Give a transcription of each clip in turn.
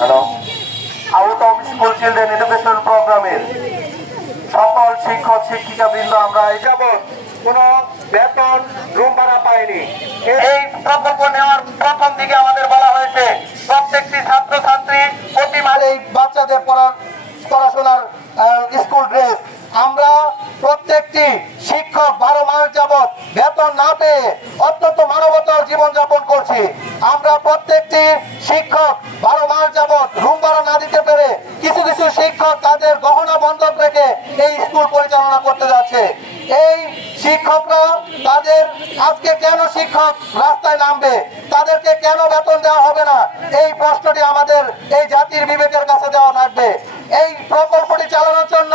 Hello out of school children education প্রোগ্রামের সকল শিক্ষক শিক্ষিকা বৃন্দ আমরা এই যাবৎ কোনো বেতন রুম ভাড়া পাইনি। এই প্রকল্প নেওয়ার প্রথম দিকে আমাদের বলা হয়েছে প্রত্যেকটি ছাত্রছাত্রী প্রতি মাসে এই বাচ্চাদের পড়াশোনার স্কুল ড্রেস আমরা প্রত্যেকটি শিক্ষক 12 মাস যাবৎ বেতন না পেয়ে অত্যন্ত মানবতার জীবনযাপন করছি। আমরা প্রত্যেকটি শিক্ষক 12 মাস যাবৎ রুম ভাড়া না দিতে পেরে কিছু কিছু শিক্ষক তাদের গহনা বন্ধক রেখে এই স্কুল পরিচালনা করতে যাচ্ছে। এই শিক্ষকরা তাদের আজকে কেন শিক্ষক রাস্তায় নামবে, তাদেরকে কেন বেতন দেওয়া হবে না, এই প্রশ্নটি আমাদের এই জাতির বিবেকের কাছে দেওয়া থাকবে। এই প্রকল্পটি চালানোর জন্য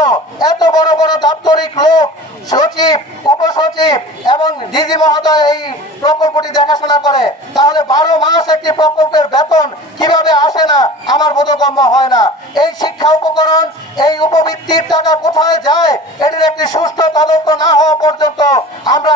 এত বড় বড় দাপ্তরিক লোক, সচিব, উপসচিব এবং ডিজি মহোদয় এই প্রকল্পটি দেখাশোনা করে, তাহলে 12 মাস একটি প্রকল্পের বেতন কিভাবে আসে না আমার বোধগম্য হয় না। এই শিক্ষা উপকরণ, এই উপবৃত্তির টাকা কোথায় যায়, এটির একটি সুষ্ঠু তদন্ত না হওয়া পর্যন্ত আমরা